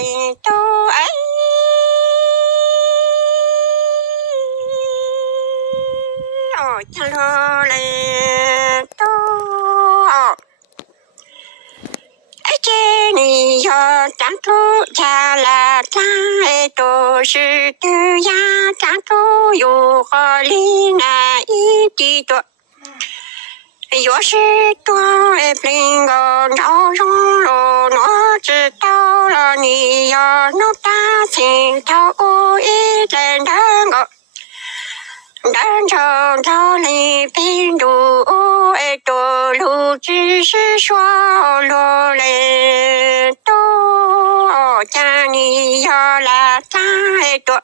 嘞哆哎，哦加罗嘞哆哦，哎这里有长出加拉扎哎都是的呀，长出有好里那一滴多。有时多爱冰个招容了，我知道了，你要弄大心头一阵阵个，单程找你冰度爱多路，只是说落来多，家里要来再多。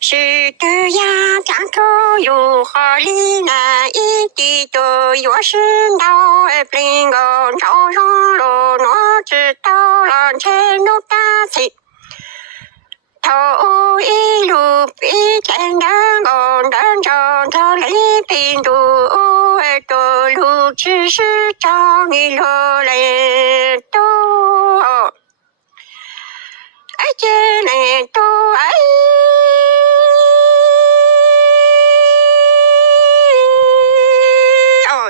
是的呀，长出有好里那一滴的药是脑爱病个招容了，我知道了，才能打起。头一路比天人个人长着里病毒爱多路，只是找你落来多，爱见来多爱。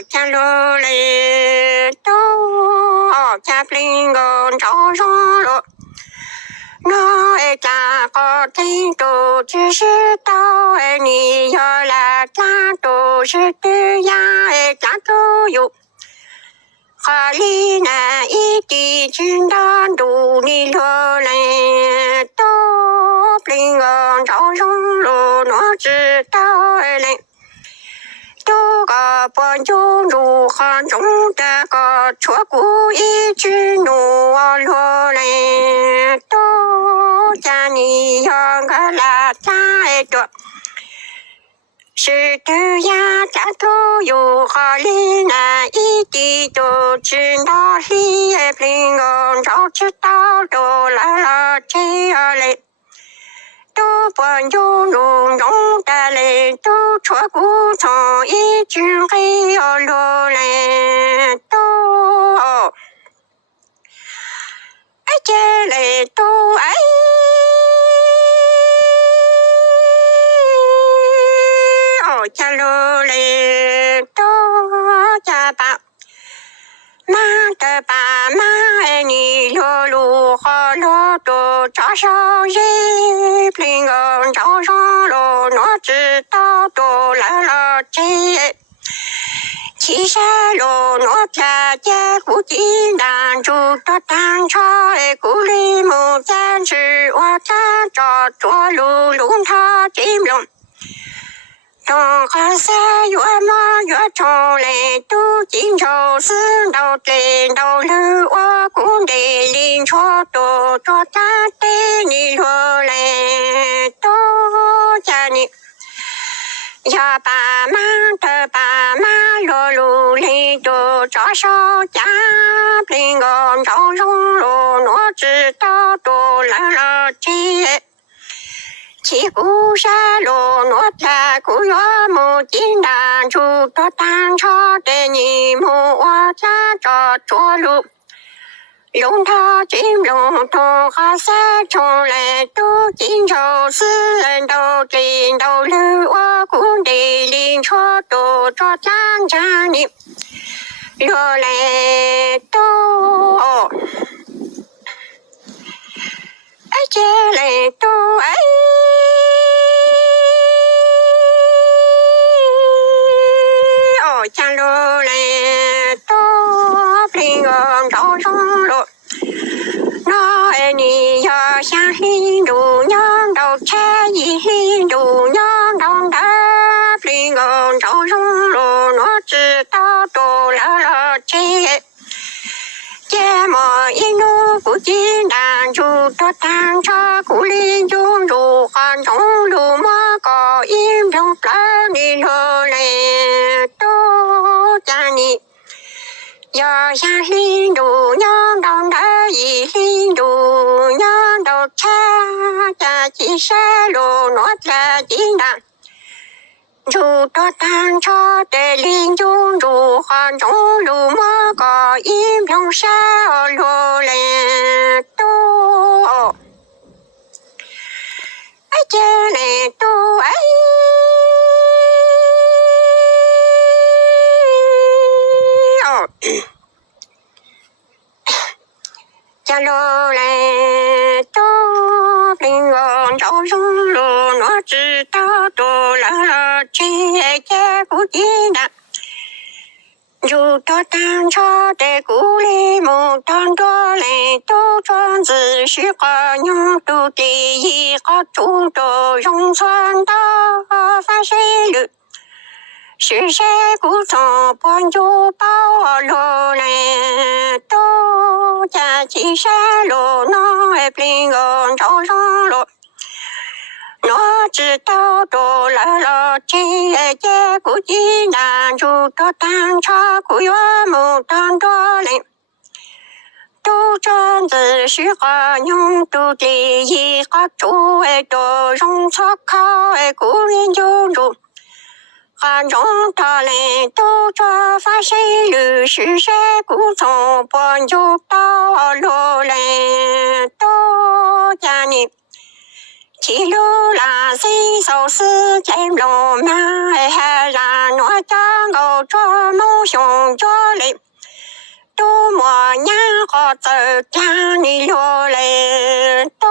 加罗嘞哆，加冰个招容了，我爱加个听都只是道爱你要来加都是对呀，爱加都有，哈里那一滴真当都你落来哆，冰个招容了，我知道爱嘞。多个半中如汉中的个错过一句怒落来多家你要个拉再多是的呀，家都有好里那一滴都知道里平安早知道都来了这样嘞。都半中如中的嘞，都错过从一句黑要落来都，爱这嘞都爱，哦加落嘞都加吧。妈的爸妈爱你落路好落多找上人平安找上了我知道都来了这其实了我家家估计难住的当朝鼓励木暂时我家着着路龙他金龙东河山越马越冲来，都金州四道天道路，我公的林车都着大的你落来，都家你呀爸妈的爸妈落路里都着手家平安招容路，我知道都来了这。七股山路我在古月木金丹住的单车的你木我家着着路龙头金龙东河山冲来都金州四人都金都路我公的林车都着站站你落来都爱这来都爱加罗嘞多平安招容了，我爱你要像印度娘到车一印度娘到的平安招容了，我知道都来了这。这么一路不简单，住的单车古林中如汉中路马高音中来你落来都家你要像印度娘当的一印度娘到车家去山路我在金丹住的单车的林中如汉中路马高音中山落来都家罗嘞多平安照中路，我知道多了这些不简单。如多单车的鼓励木当多嘞，都装子是个用度第一个主都用穿到发水路。是谁故从半就包罗嘞，都家起山路那也平安照上路。我知道多了这些不济难，如多单车苦约木当多嘞。都真子是个用度第一个主都用错靠古人就入。汉中大嘞都这发水路，是谁故从半就到路嘞，都家里。起路啦，新手是见路嘛，还让我讲个这梦想着嘞，多么年好走家里路嘞，都。